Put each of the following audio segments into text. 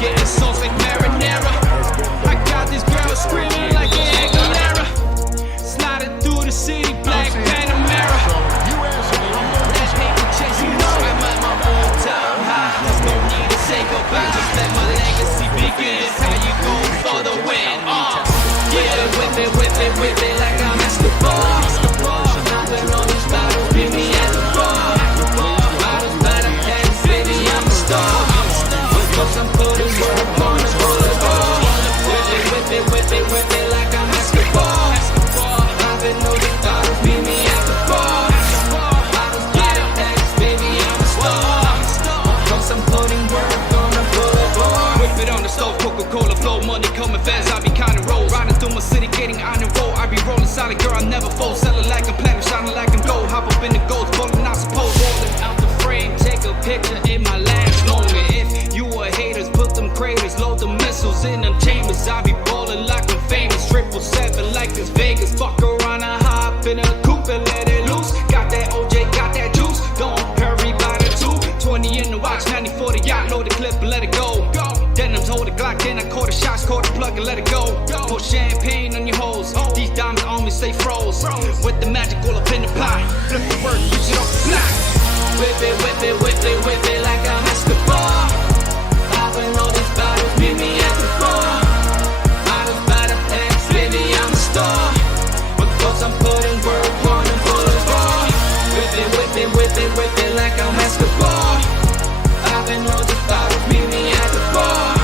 getting sauce like marinara. I got this girl screaming like an Aguilera. Sliding through the city, Black Panamera. That paper chasing, you know I'm at my all-time high. There's no need to say goodbye, just let my legacy begin. It's how you go for the win. Yeah, whip it like I'm Escobar. I've been on these bottles, meet me at the bar. Bottles by the packs, baby, I'm a star. Cause I'm putting work on the boulevard. Whip it like I'm Escobar. I've been on these bottles, meet me at the bar. Bottles by the packs, baby, I'm a star. Cause I'm putting work on the boulevard. Whip it on the stove, Coca-Cola flow, money coming fast, I be kinda roll. Riding through my city, getting on the road. I be rolling solid, girl, I never fold. Selling like a platinum, shining like I'm gold. Hop up in the ghost, bowling, not supposed. Rolling out the frame, take a picture in my last moment. If you a haters, put them craters, load the missiles in them chambers. I be ballin' like I'm famous, 777 like this Vegas. Fuck around and hop in a coupe and let it loose. Got that OJ, got that juice. Don't hurry by the 220 in the watch, 94 the yacht, load the clip and let it go. Denims hold the Glock, then I caught the shots, caught the plug and let it go. Pour champagne on your hoes, these diamonds on me stay froze. With the magic all up in the pot, flip the work, push it off the block. Whip it like I'm Escobar. Popping all these bottles, meet me at the bar. Bottles by the packs, baby, I'm a star. Because I'm putting work on the boulevard. Whip it like I'm Escobar. Popping all these bottles, meet me at the bar.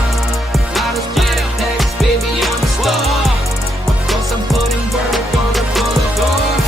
Bottles by the packs, baby, I'm a star. Because I'm putting work on the boulevard.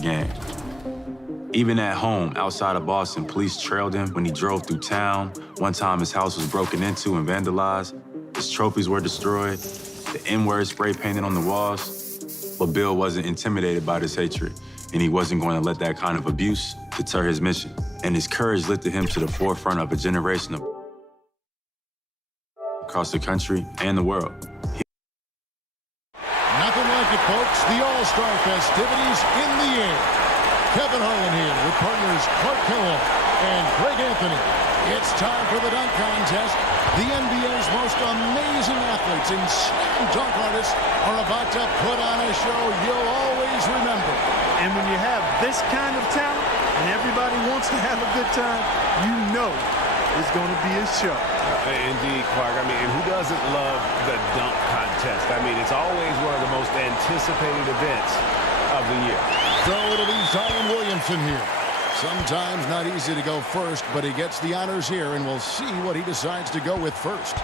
Gang. Even at home, outside of Boston, police trailed him when he drove through town. One time his house was broken into and vandalized. His trophies were destroyed. The N-word spray painted on the walls. But Bill wasn't intimidated by this hatred, and he wasn't going to let that kind of abuse deter his mission. And his courage lifted him to the forefront of a generation of across the country and the world. Nothing like it, folks. The All-Star festivities in the air. Kevin Harlan here with partners Clark Kellogg and Greg Anthony. It's time for the dunk contest. The NBA's most amazing athletes and slam dunk artists are about to put on a show you'll always remember. And when you have this kind of talent and everybody wants to have a good time, you know it's going to be a show. Indeed, Clark. I mean, and who doesn't love the dunk contest? I mean, it's always one of the most anticipated events of the year. So it'll be Zion Williamson here. Sometimes not easy to go first, but he gets the honors here, and we'll see what he decides to go with first.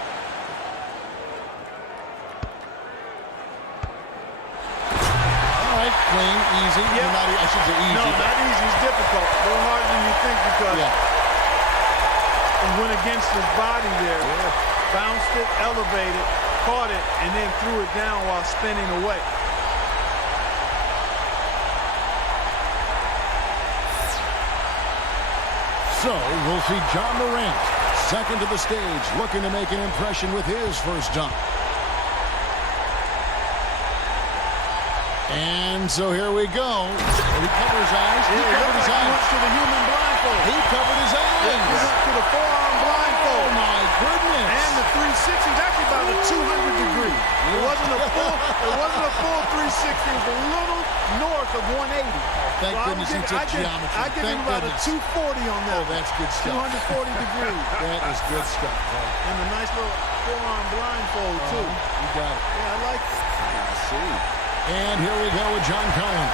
All right, clean, easy. Yeah. I should say easy. No, not easy. It's difficult. A little harder than you think because he went against his body there. Yeah. Bounced it, elevated, caught it, and then threw it down while spinning away. So we'll see John Morant, second to the stage, looking to make an impression with his first dunk. And so here we go. He covered his eyes. He covered his eyes. He went to the human blindfold. He covered his eyes. He went to the forearm blindfold. Oh, my goodness. And 260 is a little north of 180. Thank goodness he took geometry. I give him about a 240 on that. Oh, that's good stuff. 240 degrees. That is good stuff, Clark. And a nice little forearm blindfold, too. You got it. Yeah, I like it. I see. And here we go with John Collins.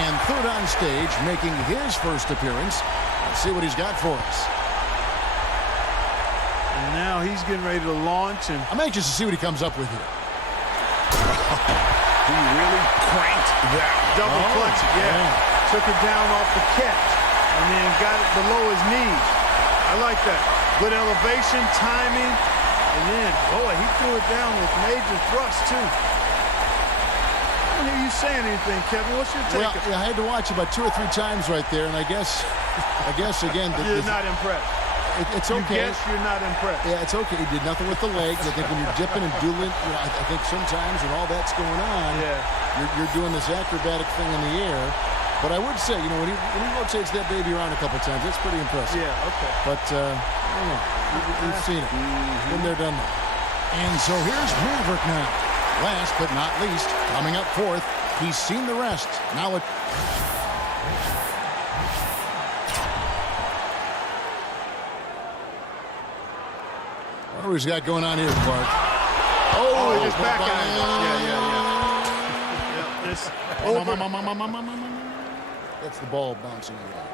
And third on stage, making his first appearance. Let's see what he's got for us. And now he's getting ready to launch. And I'm anxious to see what he comes up with here. He really cranked that. double clutch it, yeah. Took it down off the catch and then got it below his knees. I like that. Good elevation, timing, and then, boy, he threw it down with major thrust, too. I don't hear you saying anything, Kevin. What's your take? Well, I had to watch about 2 or 3 times right there, and I guess again, you're not impressed. It's okay. You guess you're not impressed. Yeah, it's okay. He did nothing with the legs. I think when you're dipping and dueling, I think sometimes when all that's going on, you're doing this acrobatic thing in the air. But I would say, when he rotates that baby around a couple times, that's pretty impressive. Yeah, okay. But I don't know. We've seen it. Been there, done that. And so here's Maverick now. Last but not least, coming up fourth, he's seen the rest. Now it. What do we got going on here, Clark? Oh, just back on. That's the ball bouncing around.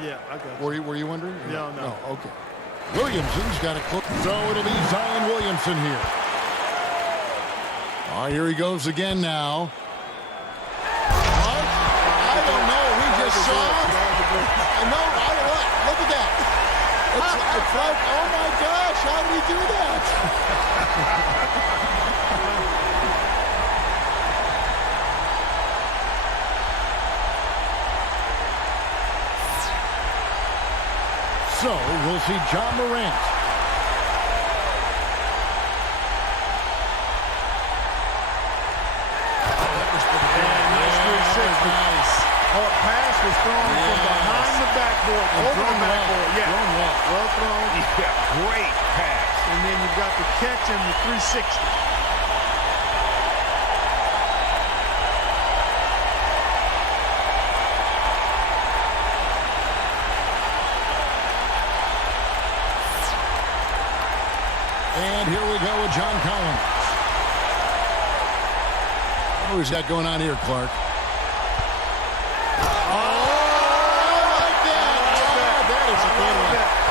Yeah, I got you. Were you wondering? No. No, okay. Williamson's got a close. So it'll be Zion Williamson here. All right, here he goes again now. What? I don't know. We just saw. No, look at that. It's like, oh my gosh, how did he do that? So we'll see John Morant. Hard pass was thrown from behind the backboard, over the backboard. Yeah, well thrown. Yeah, great pass. And then you've got the catch and the 360. And here we go with John Collins. What was that going on here, Clark?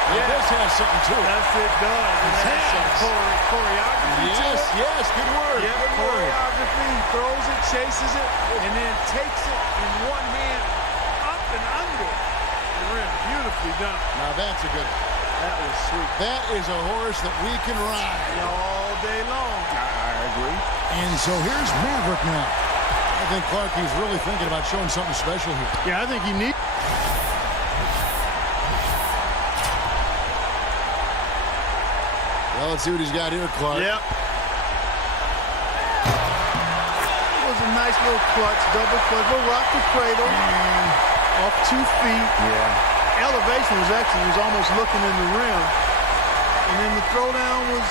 This has something to it. Yes, it does. It has some choreography to it. Yes, good word. Yeah, good word. Choreography. He throws it, chases it, and then takes it in one hand up and under the rim. Beautifully done. Now that's a good one. That was sweet. That is a horse that we can ride all day long. I agree. And so here's Maverick now. I think Clark, he's really thinking about showing something special here. Yeah, I think he needs. Well, let's see what he's got here, Clark. Yep. It was a nice little clutch, double clutch, little rock the cradle, off 2 feet. Yeah. Elevation was almost looking in the rim. And then the throwdown was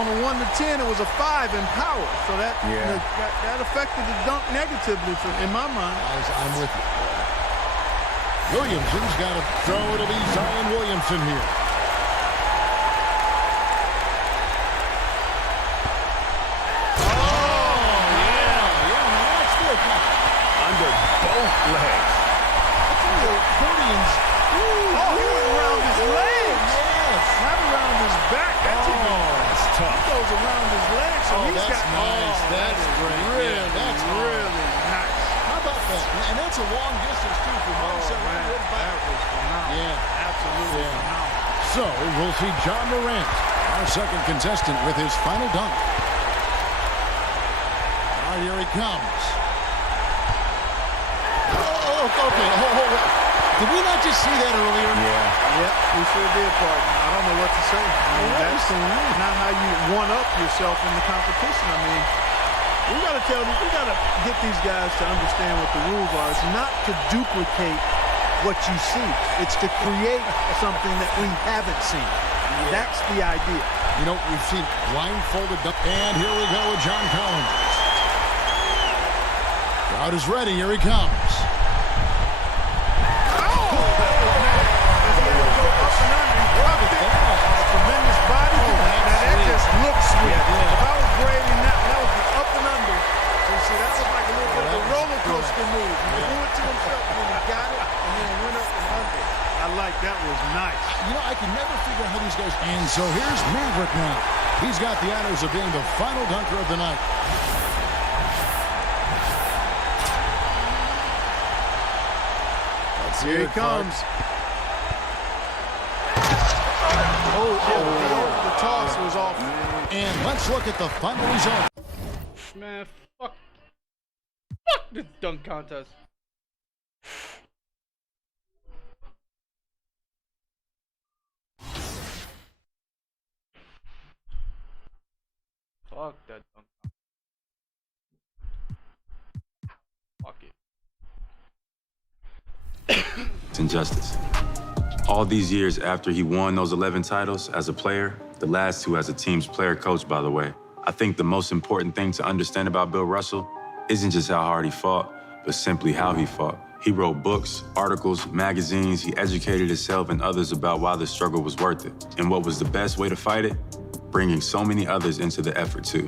on a 1 to 10. It was a 5 in power. So that affected the dunk negatively in my mind. I'm with you. Williamson's got to throw. It'll be Zion Williamson here. Under both legs. Accordions. He went around his legs. Yes. Not around his back. That's tough. He goes around his legs. So he's that's got nice. That's great. Really, Yeah, that's really nice. How about that? And that's a long distance, too, from Oh, one side man, to the that back. was phenomenal. Yeah. Absolutely Yeah. phenomenal. So we'll see John Morant, our second contestant, with his final dunk. All right, here he comes. Okay. Hold on. Did we not just see that earlier? Yeah. Yep, we sure did, partner. I don't know what to say. That's not how you one-up yourself in the competition. I mean, we got to get these guys to understand what the rules are. It's not to duplicate what you see. It's to create something that we haven't seen. Yeah. That's the idea. We've seen blindfolded dunk. And here we go with John Collins. Crowd is ready. Here he comes. Tremendous body. That just looks sweet. If I was grading that, that was the up and under. So you see, that was like a little bit of a roller coaster move. He threw it to himself when he got it, and then went up and under. I like that. Was nice. You know, I can never figure out how these guys. And so here's Maverick now. He's got the honors of being the final dunker of the night. Here he comes. The toss was off. And let's look at the final result. Man, fuck this dunk contest. Fuck that dunk contest. Fuck it. It's injustice. All these years after he won those 11 titles as a player, the last 2 as a team's player coach, by the way, I think the most important thing to understand about Bill Russell isn't just how hard he fought, but simply how he fought. He wrote books, articles, magazines. He educated himself and others about why the struggle was worth it. And what was the best way to fight it? Bringing so many others into the effort too.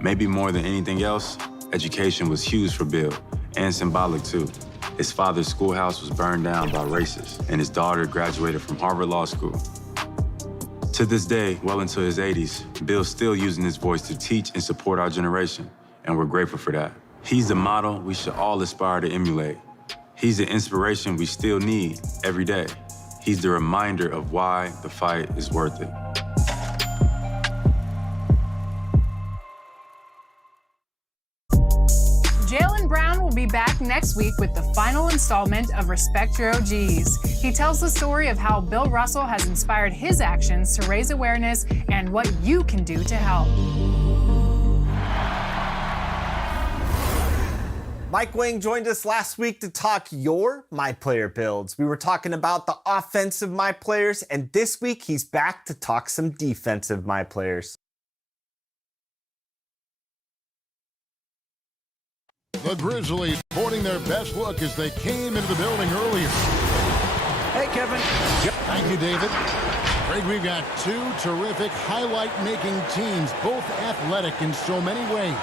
Maybe more than anything else, education was huge for Bill, and symbolic too. His father's schoolhouse was burned down by racists, and his daughter graduated from Harvard Law School. To this day, well into his 80s, Bill's still using his voice to teach and support our generation, and we're grateful for that. He's the model we should all aspire to emulate. He's the inspiration we still need every day. He's the reminder of why the fight is worth it. Jaylen Brown will be back next week with the final installment of Respect Your OGs. He tells the story of how Bill Russell has inspired his actions to raise awareness and what you can do to help. Mike Wang joined us last week to talk your My Player builds. We were talking about the offensive My Players, and this week he's back to talk some defensive My Players. The Grizzlies sporting their best look as they came into the building earlier. Hey, Kevin. Thank you, David. Greg, we've got 2 terrific highlight-making teams, both athletic in so many ways.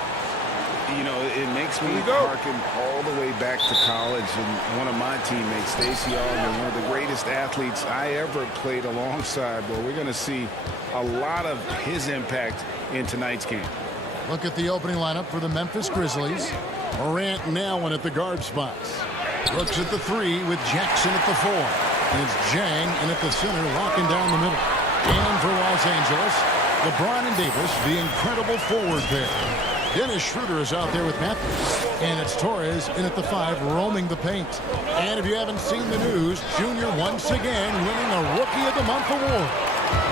You know, it makes me harken all the way back to college, and one of my teammates, Stacey Augmon, one of the greatest athletes I ever played alongside. Well, we're going to see a lot of his impact in tonight's game. Look at the opening lineup for the Memphis Grizzlies. Morant and Allen at the guard spots. Brooks at the 3 with Jackson at the 4. And it's Jang in at the center, locking down the middle. And for Los Angeles, LeBron and Davis, the incredible forward pair. Dennis Schroeder is out there with Matthews. And it's Torres in at the 5, roaming the paint. And if you haven't seen the news, Junior once again winning a Rookie of the Month award.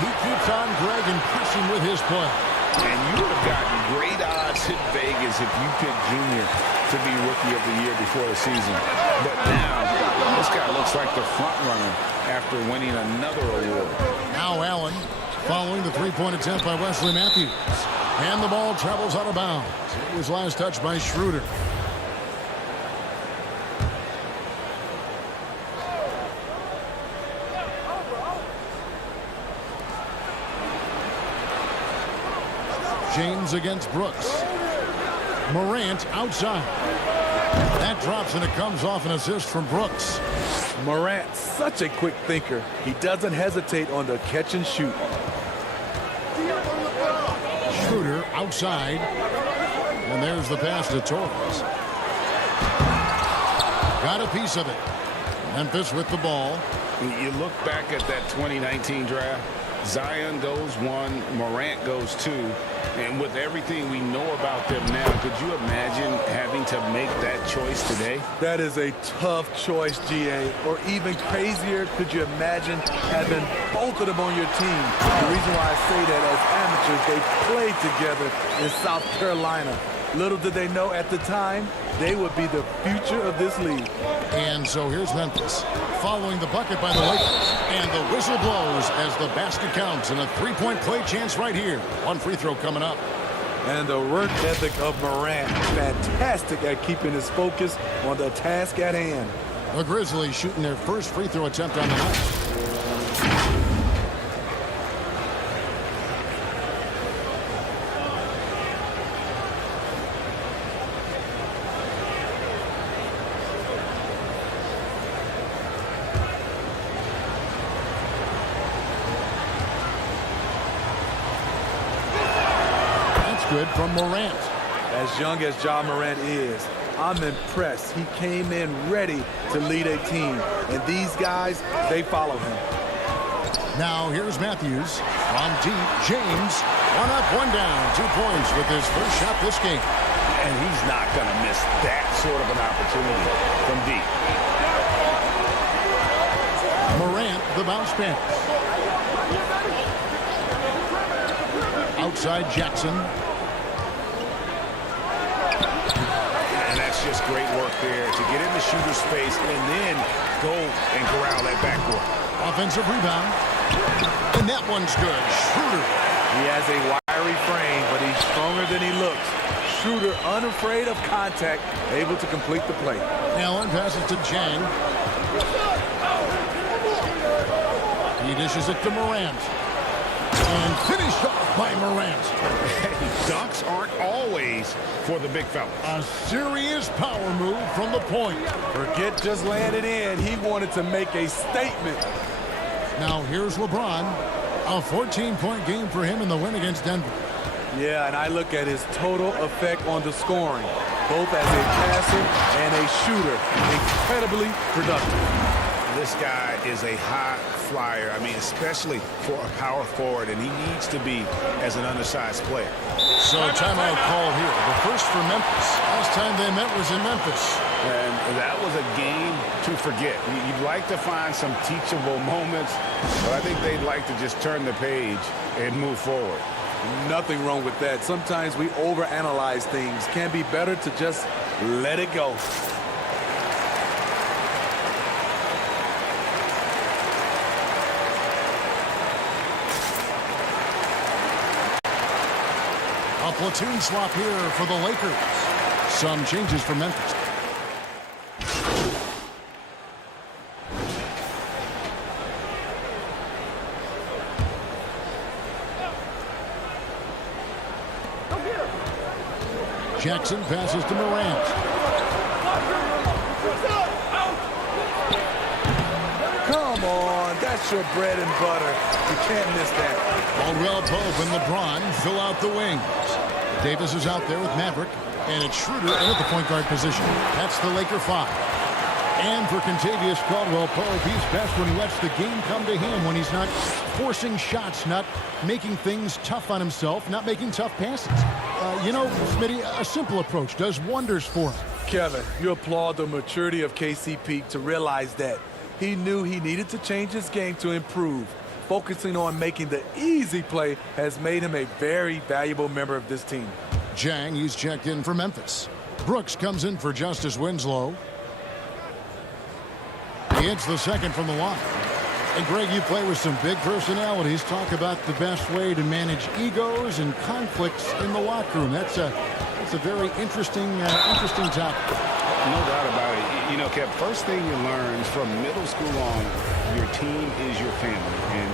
He keeps on Greg impressing with his play. And you would have gotten great odds in Vegas if you picked Junior to be Rookie of the Year before the season. But now, this guy looks like the front runner after winning another award. Now Allen following the three-point attempt by Wesley Matthews. And the ball travels out of bounds. It was last touched by Schroeder. James against Brooks. Morant outside. That drops and it comes off an assist from Brooks. Morant, such a quick thinker. He doesn't hesitate on the catch and shoot. Schroeder outside. And there's the pass to Torres. Got a piece of it. Memphis with the ball. You look back at that 2019 draft. Zion goes 1, Morant goes 2, and with everything we know about them now, could you imagine having to make that choice today? That is a tough choice, GA. Or even crazier, could you imagine having both of them on your team? The reason why I say that, as amateurs, they played together in South Carolina. Little did they know at the time, they would be the future of this league. And so here's Memphis following the bucket by the Lakers. And the whistle blows as the basket counts and a three-point play chance right here. One free throw coming up. And the work ethic of Morant, fantastic at keeping his focus on the task at hand. The Grizzlies shooting their first free throw attempt on the night. Good from Morant. As young as Ja Morant is, I'm impressed. He came in ready to lead a team. And these guys, they follow him. Now here's Matthews. From deep, James. One up, one down. 2 points with his first shot this game. And he's not going to miss that sort of an opportunity from deep. Morant, the bounce pass. Outside Jackson. And that's just great work there to get in the shooter's space and then go and corral that backcourt. Offensive rebound. And that one's good. Schroeder. He has a wiry frame, but he's stronger than he looks. Schroeder, unafraid of contact, able to complete the play. Allen passes to Jang. He dishes it to Morant. And finished off by Morant. Dunks aren't always for the big fella. A serious power move from the point. Forget just laying it in. He wanted to make a statement. Now here's LeBron. A 14-point game for him in the win against Denver. Yeah, and I look at his total effect on the scoring, both as a passer and a shooter. Incredibly productive. This guy is a high flyer. I mean, especially for a power forward, and he needs to be as an undersized player. So timeout call here. The first for Memphis. Last time they met was in Memphis. And that was a game to forget. You'd like to find some teachable moments, but I think they'd like to just turn the page and move forward. Nothing wrong with that. Sometimes we overanalyze things. Can be better to just let it go. A platoon swap here for the Lakers. Some changes for Memphis. Jackson passes to Morant. Come on, that's your bread and butter. You can't miss that. Caldwell Pope and LeBron fill out the wings. Davis is out there with Maverick, and it's Schroeder in at the point guard position. That's the Laker 5. And for Kentavious Caldwell-Pope, he's best when he lets the game come to him, when he's not forcing shots, not making things tough on himself, not making tough passes. You know, Smitty, a simple approach does wonders for him. Kevin, you applaud the maturity of KCP to realize that. He knew he needed to change his game to improve. Focusing on making the easy play has made him a very valuable member of this team. Jang, he's checked in for Memphis. Brooks comes in for Justice Winslow. He hits the second from the line. And Greg, you play with some big personalities. Talk about the best way to manage egos and conflicts in the locker room. That's a very interesting topic. No doubt about it. You know, Kev, first thing you learn from middle school on, your team is your family. And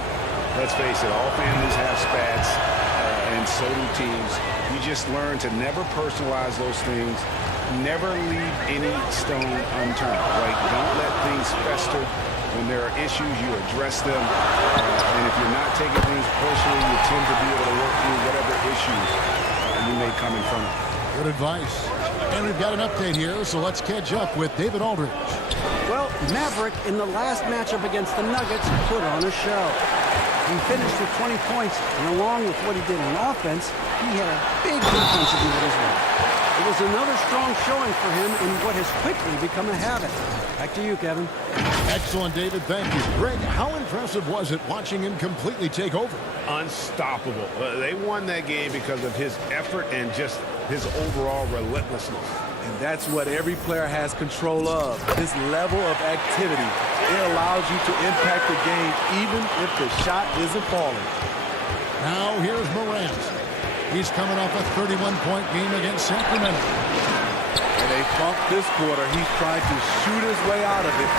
let's face it, all families have spats, and so do teams. You just learn to never personalize those things. Never leave any stone unturned. Like, don't let things fester. When there are issues, you address them. And if you're not taking things personally, you tend to be able to work through whatever issues you may come in front of. Good advice. And we've got an update here, so let's catch up with David Aldridge. Well, Maverick, in the last matchup against the Nuggets, put on a show. He finished with 20 points, and along with what he did on offense, he had a big defensive unit as well. It was another strong showing for him in what has quickly become a habit. Back to you, Kevin. Excellent, David. Thank you. Greg, how impressive was it watching him completely take over? Unstoppable. They won that game because of his effort and just his overall relentlessness. And that's what every player has control of, this level of activity. It allows you to impact the game even if the shot isn't falling. Now here's Morant. He's coming off a 31-point game against Sacramento. And they funked this quarter. He's trying to shoot his way out of it.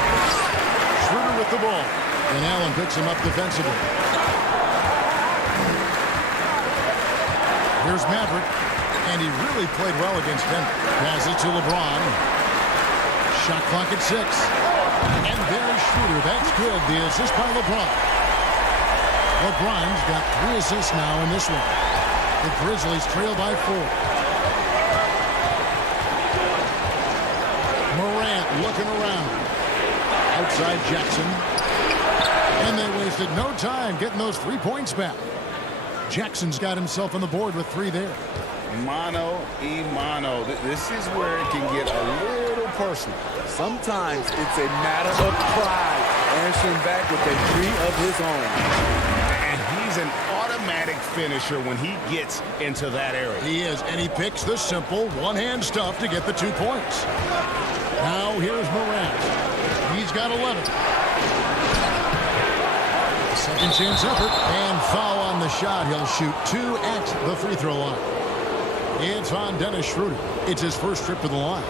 Schroeder with the ball. And Allen picks him up defensively. Here's Maverick. And he really played well against Denver. Passes to LeBron. Shot clock at 6. And there's Schroeder. That's good. The assist by LeBron. LeBron's got 3 assists now in this one. The Grizzlies trail by 4. Morant looking around. Outside Jackson. And they wasted no time getting those 3 points back. Jackson's got himself on the board with 3 there. Mano y mano. This is where it can get a little personal. Sometimes it's a matter of pride, answering back with a 3 of his own. And he's an automatic finisher when he gets into that area. He is, and he picks the simple one-hand stuff to get the 2 points. Now here's Morant. He's got 11. Second chance effort, and foul on the shot. He'll shoot 2 at the free throw line. It's on Dennis Schroeder. It's his first trip to the line.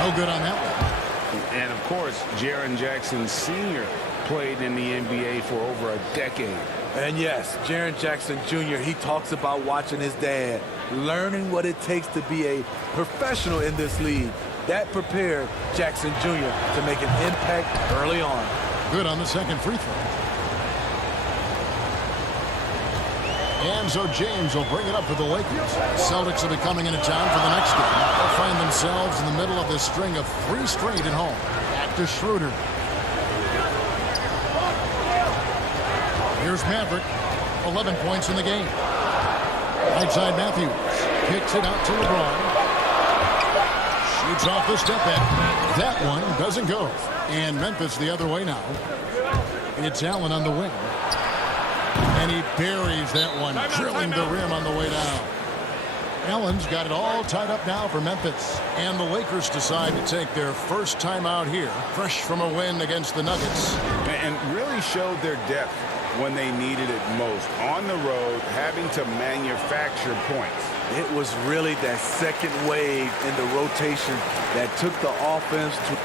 No good on that one. And, of course, Jaren Jackson Sr. played in the NBA for over a decade. And yes, Jaren Jackson Jr., he talks about watching his dad, learning what it takes to be a professional in this league. That prepared Jackson Jr. to make an impact early on. Good on the second free throw. And so James will bring it up for the Lakers. Celtics will be coming into town for the next game. They'll find themselves in the middle of this string of 3 straight at home. Back to Schroeder. Here's Maverick. 11 points in the game. Right side Matthews. Kicks it out to LeBron. Shoots off the step back. That one doesn't go. And Memphis the other way now. It's Allen on the wing. And he buries that one, drilling the rim on the way down. Allen's got it all tied up now for Memphis. And the Lakers decide to take their first time out here, fresh from a win against the Nuggets. And really showed their depth when they needed it most. On the road, having to manufacture points. It was really that second wave in the rotation that took the offense to...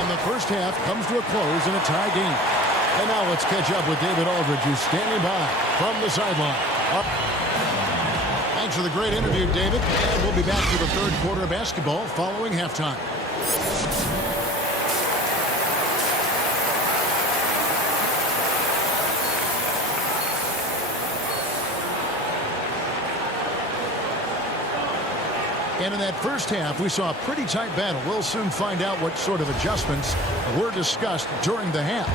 And the first half comes to a close in a tie game. And now let's catch up with David Aldridge, who's standing by from the sideline. Thanks for the great interview, David. And we'll be back for the third quarter of basketball following halftime. And in that first half, we saw a pretty tight battle. We'll soon find out what sort of adjustments were discussed during the half.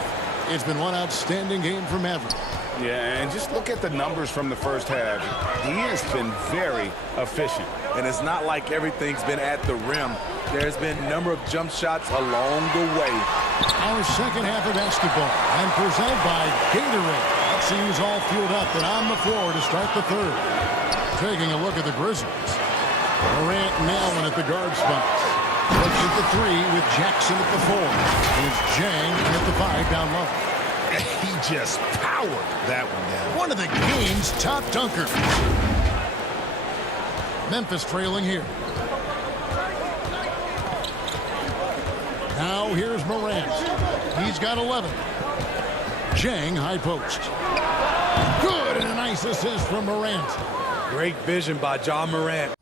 It's been one outstanding game for Maverick. Yeah, and just look at the numbers from the first half. He has been very efficient. And it's not like everything's been at the rim. There's been a number of jump shots along the way. Our second half of basketball, and presented by Gatorade. That seems all fueled up and on the floor to start the third. Taking a look at the Grizzlies. Morant and Allen at the guard spots. Looks at the 3 with Jackson at the 4. Here's Jang at the 5 down low. He just powered that one down. One of the game's top dunkers. Memphis trailing here. Now here's Morant. He's got 11. Jang high post. Good, and a nice assist from Morant. Great vision by John Morant.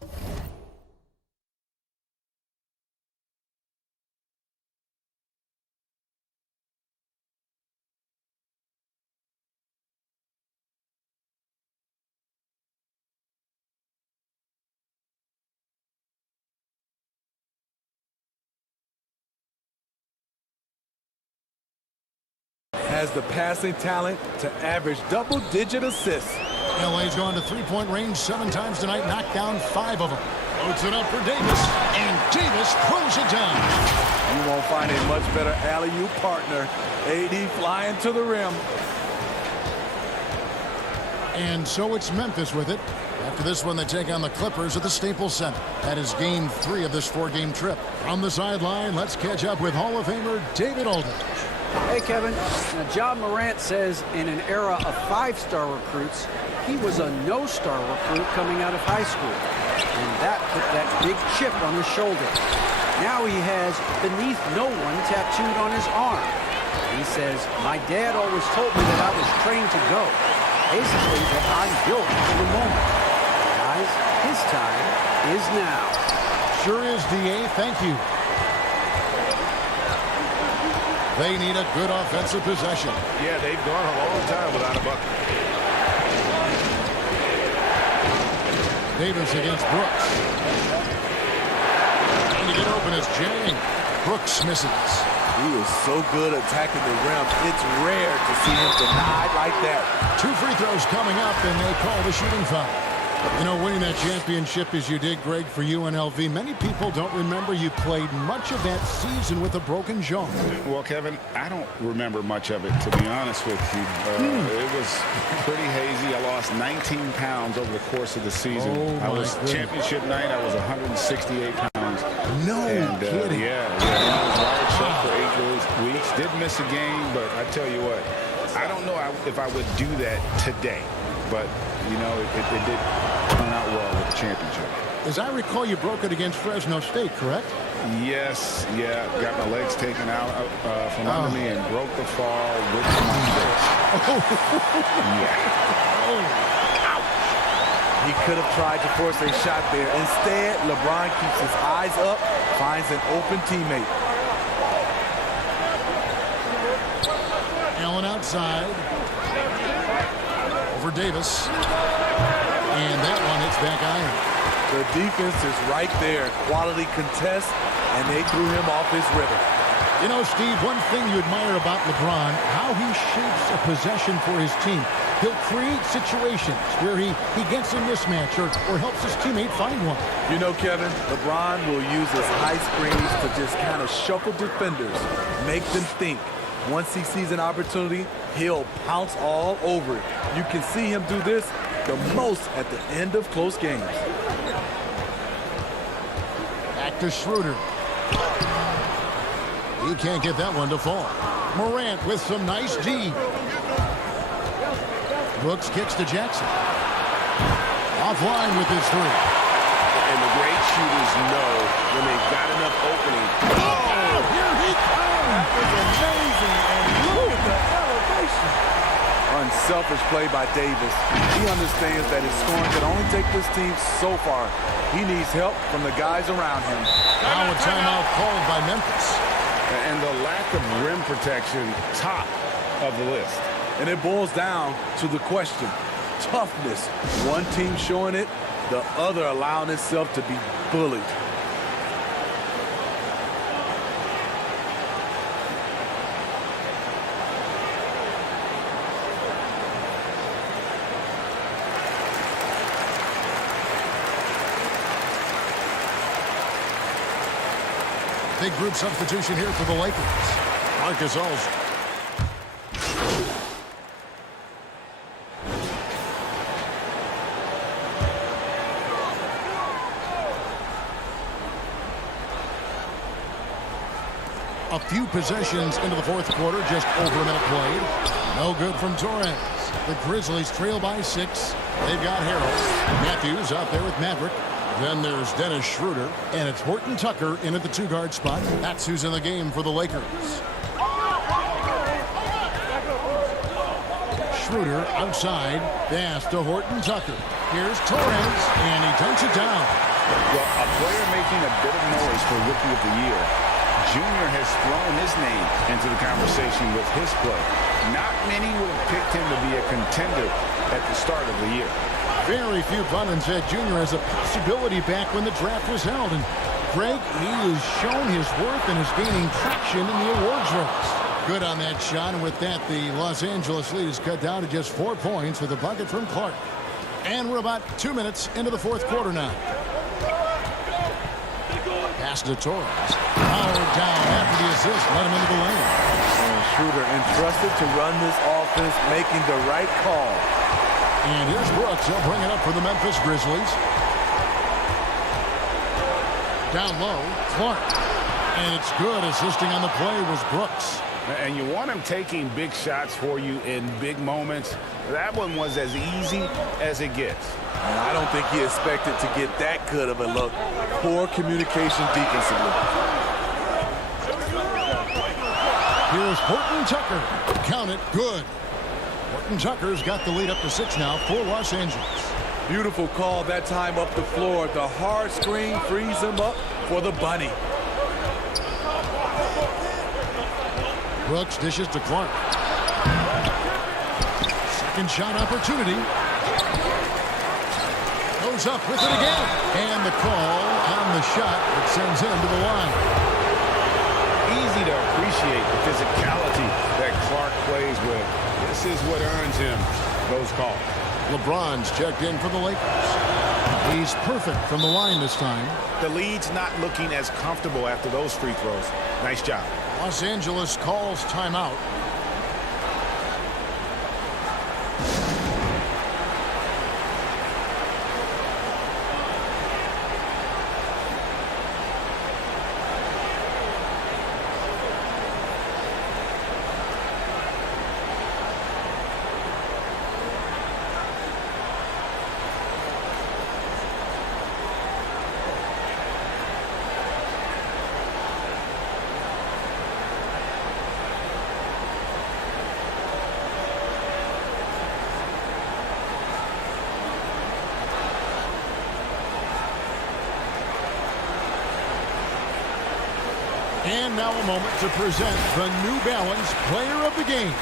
Has the passing talent to average double-digit assists. LA's gone to three-point range 7 times tonight, knocked down 5 of them. Loads it up for Davis, and Davis Davis throws it down. You won't find a much better alley-oop partner. AD flying to the rim. And so it's Memphis with it. After this one, they take on the Clippers at the Staples Center. That is game 3 of this 4-game trip. On the sideline, let's catch up with Hall of Famer David Aldridge. Hey, Kevin. Now, John Morant says in an era of 5-star recruits, he was a no-star recruit coming out of high school. And that put that big chip on his shoulder. Now he has beneath no one tattooed on his arm. He says, my dad always told me that I was trained to go. Basically, that I'm built for the moment. Guys, his time is now. Sure is, D.A. Thank you. They need a good offensive possession. Yeah, they've gone a long time without a bucket. Davis against Brooks. And to get open is Jang. Brooks misses. He is so good attacking the rim. It's rare to see him denied like that. 2 free throws coming up, and they call the shooting foul. You know, winning that championship as you did, Greg, for UNLV, many people don't remember you played much of that season with a broken jaw. Well, Kevin, I don't remember much of it, to be honest with you. It was pretty hazy. I lost 19 pounds over the course of the season. I was championship night. I was 168 pounds. No kidding. Yeah. I was wired shut for 8 weeks. Did miss a game, but I tell you what, I don't know if I would do that today. But, you know, it did turn out well with the championship. As I recall, you broke it against Fresno State, correct? Yes, yeah. Got my legs taken out from under me and broke the fall with my legs. He could have tried to force a shot there. Instead, LeBron keeps his eyes up, finds an open teammate. Allen outside. Over Davis. And that one hits back iron. The defense is right there. Quality contest, and they threw him off his rhythm. You know, Steve, one thing you admire about LeBron, how he shapes a possession for his team. He'll create situations where he gets a mismatch or helps his teammate find one. You know, Kevin, LeBron will use his high screens to just kind of shuffle defenders, make them think. Once he sees an opportunity, he'll pounce all over it. You can see him do this the most at the end of close games. Back to Schroeder. He can't get that one to fall. Morant with some nice D. Brooks kicks to Jackson. Offline with his 3. And the great shooters know when they've got enough opening. Oh, here he comes! That was amazing, and look at the elevation. Unselfish play by Davis. He understands that his scoring can only take this team so far. He needs help from the guys around him. Now a timeout called by Memphis. And the lack of rim protection, top of the list. And it boils down to the question. Toughness. One team showing it, the other allowing itself to be bullied. Big group substitution here for the Lakers. Marcus Olsen. A few possessions into the fourth quarter, just over a minute played. No good from Torres. The Grizzlies trail by 6. They've got Harrell. Matthews out there with Maverick. Then there's Dennis Schroeder, and it's Horton Tucker in at the 2-guard spot. That's who's in the game for the Lakers. Schroeder outside. Pass to Horton Tucker. Here's Torres, and he dunks it down. Well, a player making a bit of noise for Rookie of the Year. Junior has thrown his name into the conversation with his play. Not many would have picked him to be a contender at the start of the year. Very few pundits said Junior has a possibility back when the draft was held. And Greg, he has shown his worth and is gaining traction in the awards race. Good on that shot. And with that, the Los Angeles lead is cut down to just 4 points with a bucket from Clark. And we're about 2 minutes into the fourth quarter now. Pass to Torres. Powered down after the assist. Let him into the lane. And Schroeder entrusted to run this offense, making the right call. And here's Brooks. He'll bring it up for the Memphis Grizzlies. Down low, Clark. And it's good. Assisting on the play was Brooks. And you want him taking big shots for you in big moments. That one was as easy as it gets. And I don't think he expected to get that good of a look. Poor communication defensively. Here's Horton Tucker. Count it, good. Horton Tucker's got the lead up to 6 now for Los Angeles. Beautiful call that time up the floor. The hard screen frees him up for the bunny. Brooks dishes to Clark. Second shot opportunity. Goes up with it again. And the call on the shot that sends him to the line. Easy to appreciate the physicality that Clark plays with. This is what earns him those calls. LeBron's checked in for the Lakers. He's perfect from the line this time. The lead's not looking as comfortable after those free throws. Nice job. Los Angeles calls timeout. And now a moment to present the New Balance Player of the Game,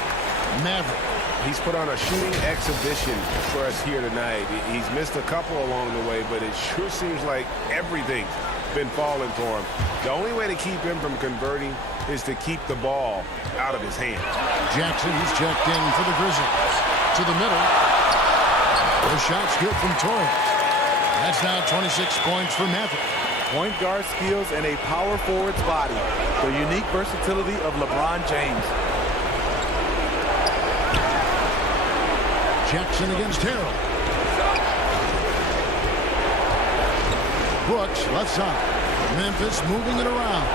Maverick. He's put on a shooting exhibition for us here tonight. He's missed a couple along the way, but it sure seems like everything's been falling for him. The only way to keep him from converting is to keep the ball out of his hands. Jackson's checked in for the Grizzlies. To the middle. The shot's good from Torres. That's now 26 points for Maverick. Point guard skills and a power forward's body. The unique versatility of LeBron James. Jackson against Harrell. Brooks, left side. Memphis moving it around.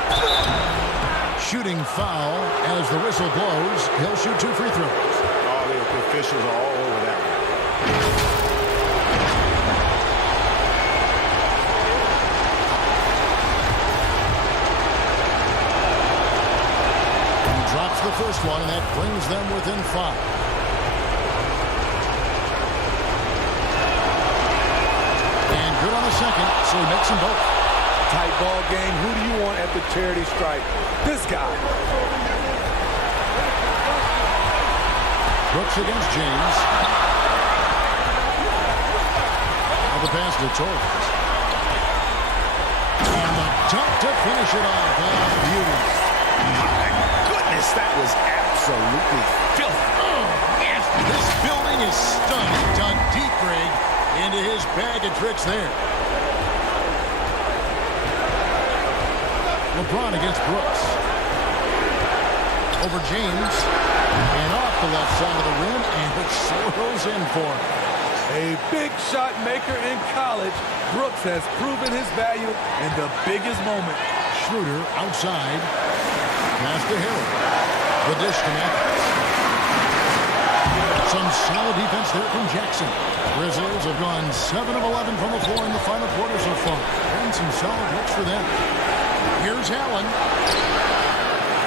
Shooting foul as the whistle blows. He'll shoot 2 free throws. Oh, the officials are all over that one. Drops the first one, and that brings them within 5. And good on the second, so he makes them both. Tight ball game. Who do you want at the charity stripe? This guy. Brooks against James. Now the pass to Torres. And the dunk to finish it off. Beauty. That was absolutely filthy. Oh, nasty. This building is stunning. Done deep, Greg, into his bag of tricks there. LeBron against Brooks. Over James. And off the left side of the rim, and it swirls in for him. A big shot maker in college. Brooks has proven his value in the biggest moment. Schroeder outside. Pass to Harrell. The dish to Matthews. Some solid defense there from Jackson. Grizzlies have gone 7 of 11 from the floor in the final quarter so far. And some solid looks for them. Here's Allen.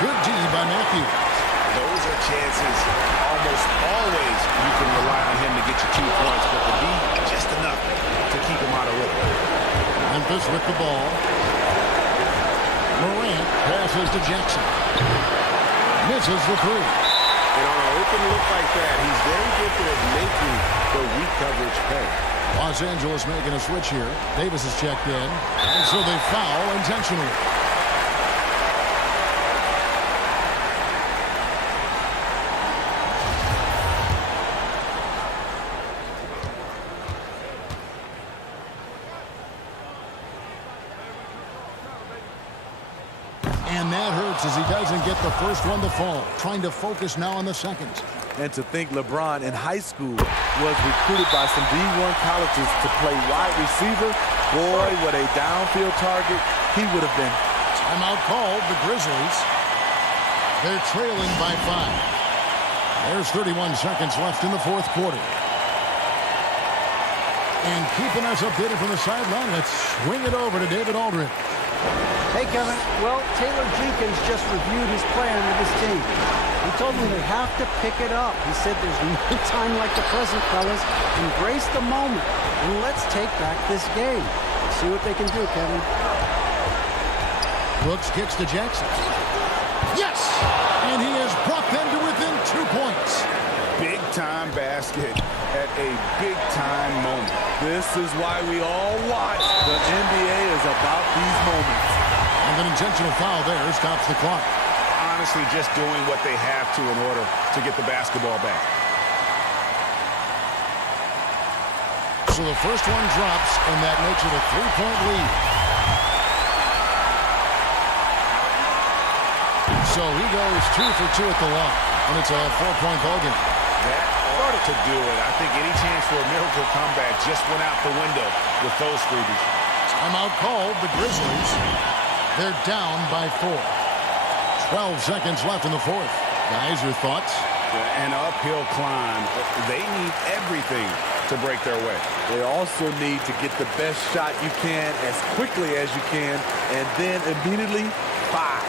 Good D by Matthews. Those are chances almost always you can rely on him to get you 2 points, but the D, just enough to keep him out of rhythm. Memphis with the ball. Morant passes to Jackson. Misses the 3. And on an open look like that, he's very gifted at making the weak coverage pay. Los Angeles making a switch here. Davis is checked in. And so they foul intentionally. And that hurts as he doesn't get the first one to fall. Trying to focus now on the second. And to think LeBron in high school was recruited by some D1 colleges to play wide receiver. Boy, what a downfield target he would have been. Timeout called, the Grizzlies. They're trailing by 5. There's 31 seconds left in the fourth quarter. And keeping us updated from the sideline, let's swing it over to David Aldridge. Hey, Kevin. Well, Taylor Jenkins just reviewed his plan with his team. He told them they have to pick it up. He said there's no time like the present, fellas. Embrace the moment, and let's take back this game. See what they can do, Kevin. Brooks kicks to Jackson. Yes! And he has brought them to within 2 points. Big-time basket at a big-time moment. This is why we all watch. The NBA is about these moments. And an intentional foul there stops the clock. Honestly, just doing what they have to in order to get the basketball back. So the first one drops, and that makes it a 3-point lead. So he goes 2 for 2 at the line, and it's a 4-point ball game. That ought to do it. I think any chance for a miracle comeback just went out the window with those freebies. Timeout called, the Grizzlies. They're down by 4. 12 seconds left in the fourth. Guys, your thoughts? An uphill climb. They need everything to break their way. They also need to get the best shot you can as quickly as you can, and then immediately fire.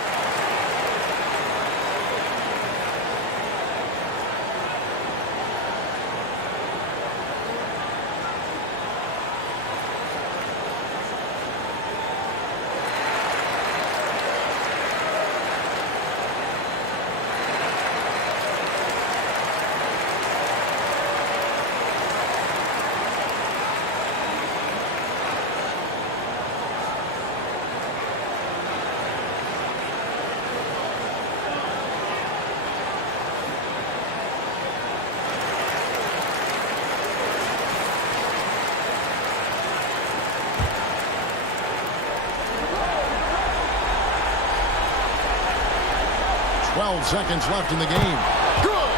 Seconds left in the game. Good!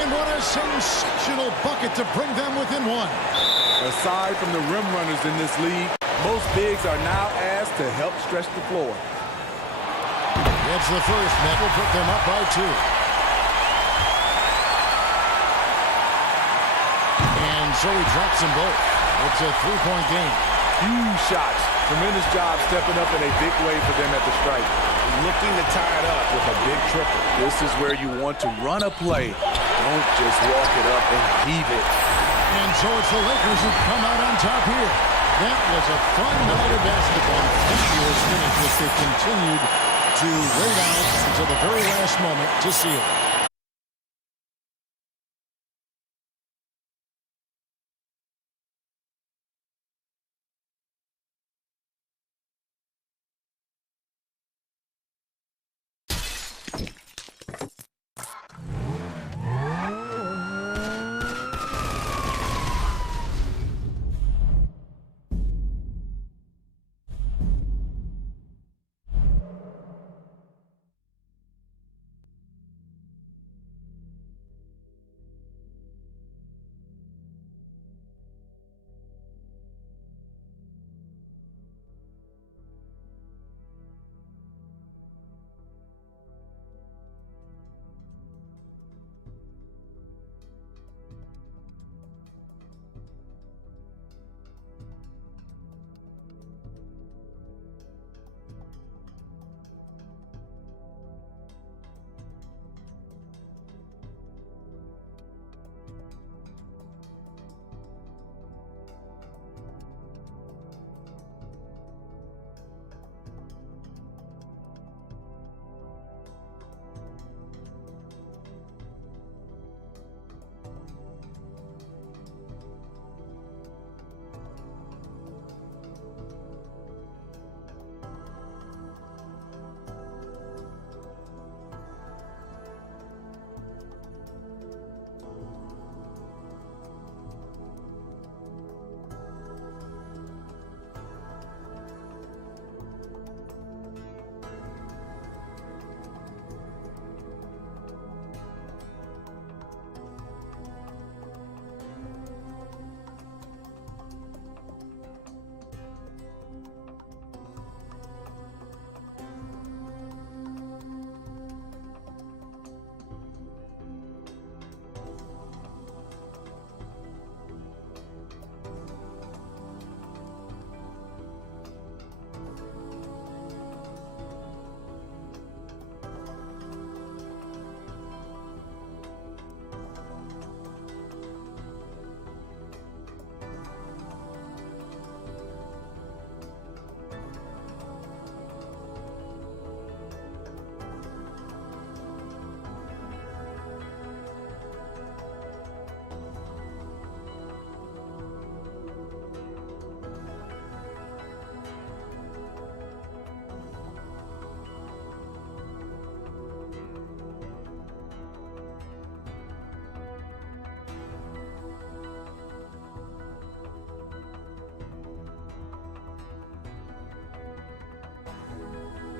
And what a sensational bucket to bring them within 1. Aside from the rim runners in this league, most bigs are now asked to help stretch the floor. Gets the first, that will put them up by 2. And so he drops them both. It's a 3-point game. Huge shots. Tremendous job stepping up in a big way for them at the stripe. Looking to tie it up with a big triple. This is where you want to run a play. Don't just walk it up and heave it. And so it's the Lakers who come out on top here. That was a fun night of basketball. Fabulous finish, which they continued to wait out until the very last moment to seal it.